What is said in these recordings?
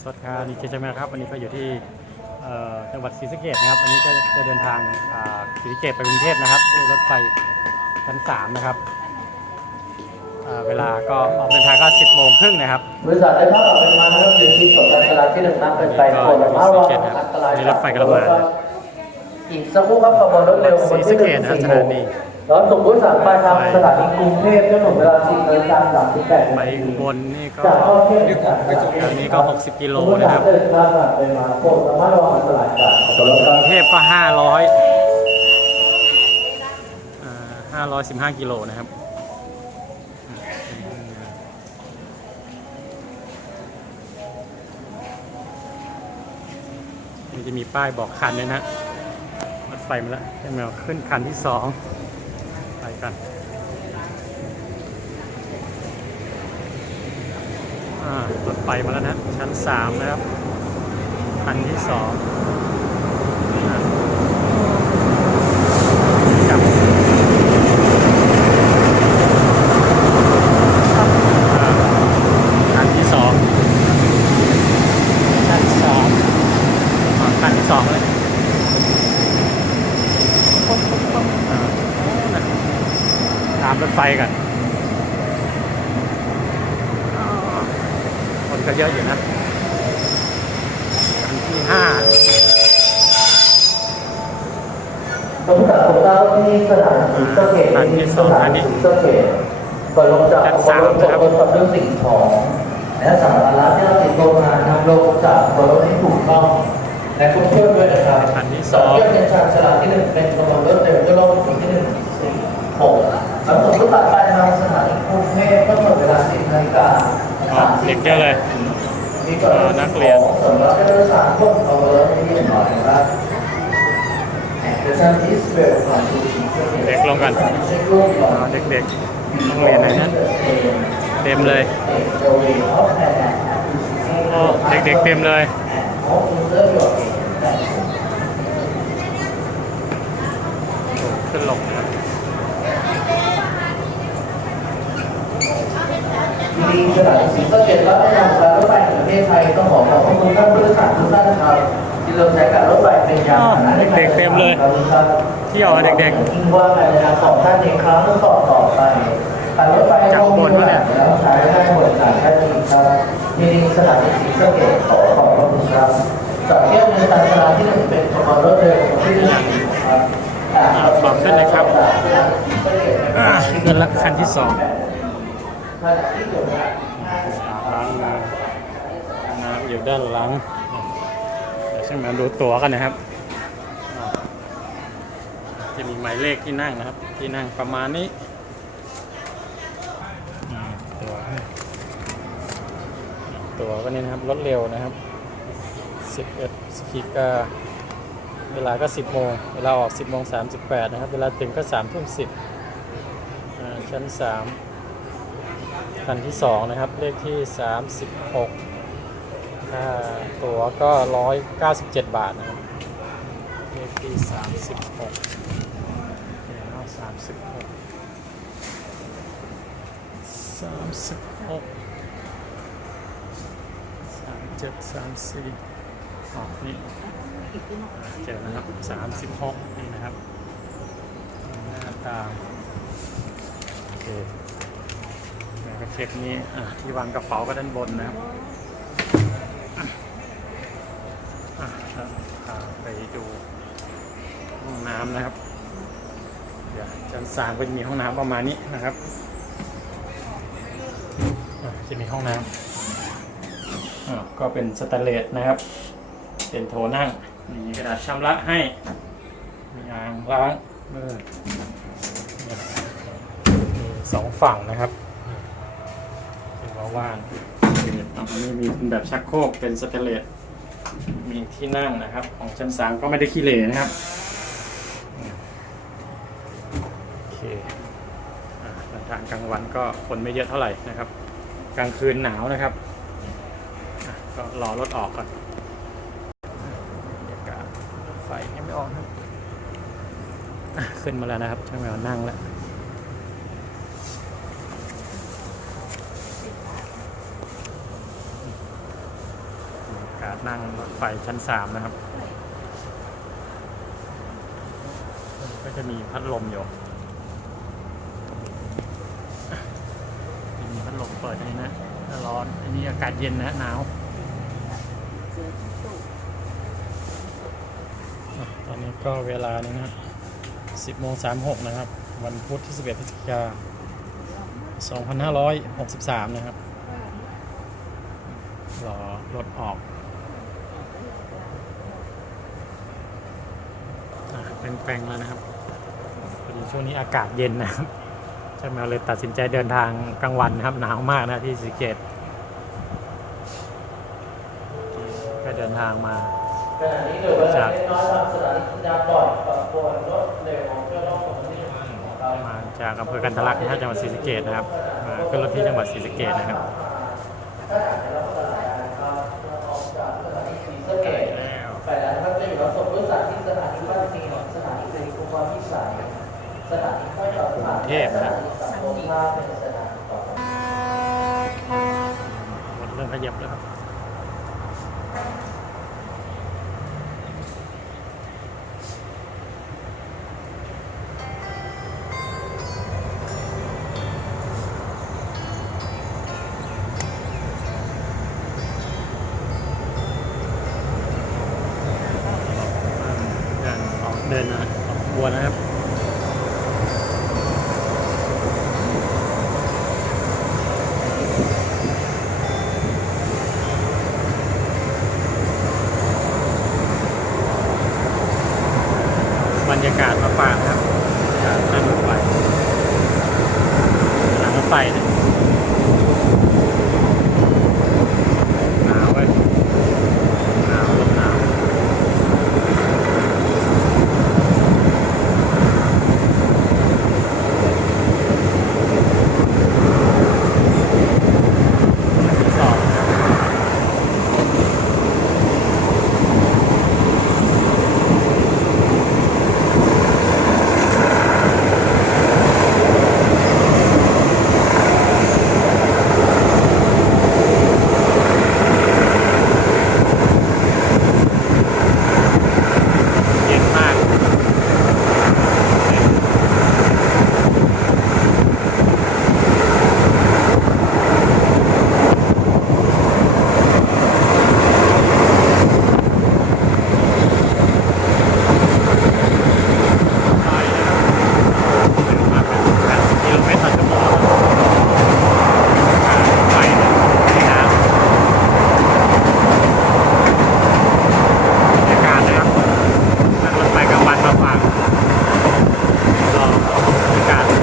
สวัสดีครับนี่เจเจแมนครับวันนี้ก็อยู่ที่เอ่อจังหวัดศรีสะเกษนะครับวันนี้ก็จะเดินทางอ่าศรีสะเกษไปกรุงเทพนะครับด้วยรถไฟชั้นสามนะครับอ่าเวลาก็ออกเดินทางก็10โมงครึ่งนะครับบริษัทได้รับออกเป็นมานะครับอยู่ที่สวนการตลาดที่หนึ่งน้ำเป็นไปโผล่มาระวังอันตรายนี่รถไฟกำลังมาอีกสักครู่ครับขบวนรถเร็วขบวนที่หนึ่งศรีสะเกษนะครับสี่สโมถางนีรถส่งผู้โดยสารปลายทางสถานีกรุงเทพเจ้าหนุ่มเวลา4นาฬิกา38ไปนาทีอุบล นี่ก็จากเข้าเที่ยวสถาอันนี้ก็ 60 กิโลนะครับไปมาโปรดระมัดระวังอันตรายจากขบวนกรุงเทพก็ 500อ่า515 กิโลนะครับมันจะมีป้ายบอกคันด้วยนะรถไฟมาแล้วใช่ไหมเอาขึ้นคันที่สองไปกันอ่า รถไฟมาแล้วนะ ชั้นสามนะครับคันที่สองอะจับอ่าคันที่สองคันที่สองอ่าคันที่สองเลยอ่านะตามรถไฟกันอ่าคน ก็เยอะอยู่นะคันที่ห้าผมกับผมเล่าที่สถานีศรีสะเกษคันที่สองสคัถานนีนี้ศรีสะเกษก่อนลงจากขบวนรถชั้นสามนะครับตรวจสอบเรื่องสิ่งของและสาระที่เราติดตัวมานำลงจากขบวนรถให้ถูกต้องและครบถ้วนด้วยนะครับคันที่สต่อองเที่ยวเป็นชานชาลาที่หนึ่งเป็นขบวนรถเร็วด้วยรอบถึงที่หนึ่งสี่หกสำหรับรถบัสปลายทางสถานีกรุงเทพก็หมดเวลาสิบนาฬิกาอ๋อ เด็กเยอะเลยมีก่อนเอ่อนักเรียนสำหรับผู้โดยสารพวกเอารถให้เรียบร้อยนะครับ The sun is very fun to see. เด็กลงกันเช็ก่อนอ๋อเด็กๆต้องเรียนไหนนั้นเต็มเลยเด็กๆเต็มเลยโอ้ขึ้นลงนะครับ ดีสถานีศรีสะเกษและแนะนำการรถไฟแห่งประเทศไทยต้องขอขอบคุณท่านผู้โดยสารทุกท่านนะครับที่เราใช้การรถไฟเป็นยานพาหนะในการเด็กๆเต็มเลย ครับเที่ยวอะเด็กยิ่งว่าการนทางของท่านในครั้งต่อต่อไปการรถไฟจากอุบลปะเนี่ย แล้วใช้ให้บริการท่านอีกครับที่นี่สถานีศรีสะเกษขอขอบพระคุณครับจากเที่ยวในสถานีที่หนึ่งเป็นขบวนรถเร็วที่หนึ่งครับอ่าปรับขึ้นนะครับ อ่าขึ้นละคันที่สองล้างน้ำน้ำอยู่ ด้านหลังเดี๋ยวช่างมาดูตั๋วกันนะครับ จะมีหมายเลขที่นั่งนะครับ ที่นั่งประมาณนี้ตั๋วตั๋วก็นี่นะครับรถเร็วนะครับ 11สกิกาเวลาก็ 10โมงเวลาออก 10โมง38 นะครับ เวลาถึงก็3ทุ่ม10อ่าชั้น 3 คันที่ 2 นะครับ เลขที่ 36 ตั๋วก็ 197 บาทนะครับเลขที่36เอา36 36 37 34อ๋อนี่เจอนะครับ36นี่นะครับ หน้าตาโอเคแล้วก็เช็คนี้อะที่วางกระเป๋าก็ด้านบนนะครับอะอะครับพาไป ดูห้องน้ำนะครับ เดี๋ยวชั้นสามก็จะมีห้องน้ำประมาณนี้นะครับ จะมีห้องน้ำอะก็เป็นสแตนเลสนะครับ เป็นโถนั่ง มีกระดาษชำระให้ มีอ่างล้างมือมีสองฝั่งนะครับเป็นว่าว่างอันนี้มีเป็นแบบชักโครกเป็นสเตนเลส มีที่นั่งนะครับ ของชั้นสามก็ไม่ได้ขี้เหร่นะครับโอเคอาเดินทางกลางวันก็คนไม่เยอะเท่าไหร่นะครับ กลางคืนหนาวนะครับก็รอรถออกก่อนบรรยากาศไฟยังไม่ออกครับอะขึ้นมาแล้วนะครับช่างแมวนั่งแล้วากาศ นั่งรถไฟชั้นสามนะครับ ก็จะมีพัดลมอยู่มีพัดลมเปิดอันนี้นะถ้าร้อน อันนี้อากาศเย็นนะหนาวตอนนี้ก็เวลานี้นะ10โมง36นะครับ วันพุธที่11พฤศจิกายน2563นะครับรอรถออกอะเป็น แปลงๆแล้วนะครับพอดีช่วงนี้อากาศเย็นนะครับใช่ไหมเลยตัดสินใจเดินทางกลางวันนะครับ หนาวมากนะที่สีสะเกตก็เดินทางมาขณะนี้เหลือเวลาเล็กน้อยทางสถานีสัญญาณก่อนปรับปรุงรถเร็วเพื่อรอบของที่ของเรามาจากอำเภอกันทะลักนะฮะจังหวัดศรีสะเกดนะครับมาขึ้นรถที่จังหวัดศรีสะเกดนะครับถ้าอยากจะรับประทานนะครับ กุมารพิสัยสถานีห้วยเขาผ่านและสถานีสังคมท่าเป็นสถานีต่อไปรถเริ่มขยับแล้วครับ ออกบัวนะครับบรรยากาศมาฝากครับการนั่งรถไฟหลังรถไฟเนี่ยหนาวไปหนาวลมหนาวที่สองนะครับเย็นมาก ไปนะครับเร็วมากเลย80กิโลเมตรต่อชั่วโมงนะครับไปนะในน้ำบรรยากาศนะครับนั่งรถไฟกลางวันมาฝากรอบรรยากาศนะ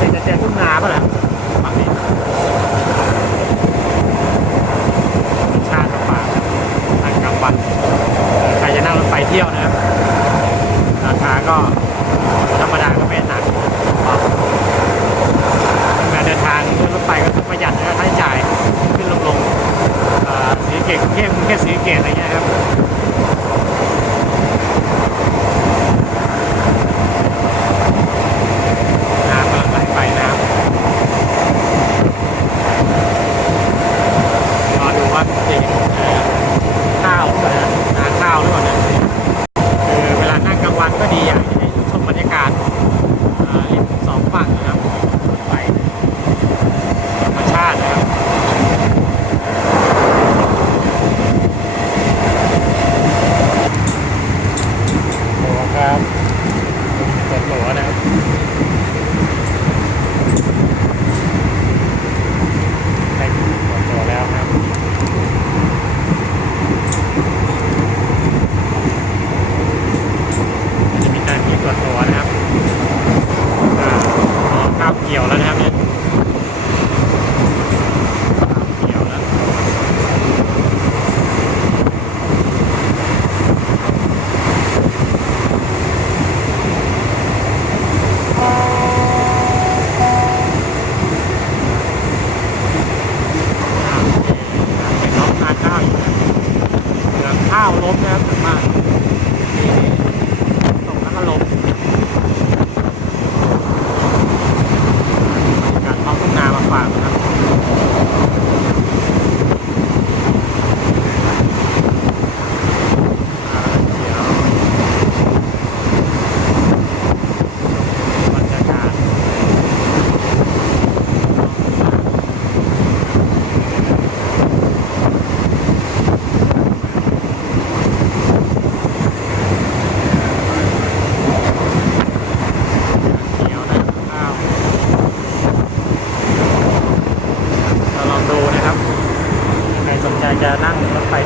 จะจะเจอทุ่งนาป่ะล่ะฝั่งนี้ชาติมาฝากนั่งกลางวัน ใครจะนั่งรถไฟ เที่ยวนะครับ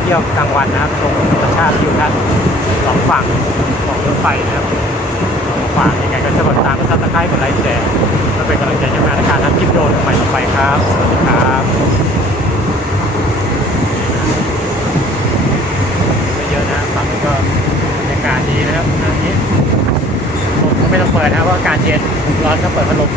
เที่ยวกลางวันนะครับชมธรรมชาติอยู่ด้านสองฝั่งของรถไฟนะครับสองฝั่งยังไงก็จะกดตามกดซับสไครต์กดไลค์แชร์เพื่อเป็นกำลังใจให้งาในการทำคลิปโดนใหม่ต่อไปครับ สวัสดีครับไม่เยอะนะฝั่งนี้ก็บรรยากาศดีนะครับอันนี้ลมก็ไม่ต้องเปิดนะเพราะอากาศเย็นร้อนก็เปิดพัดลม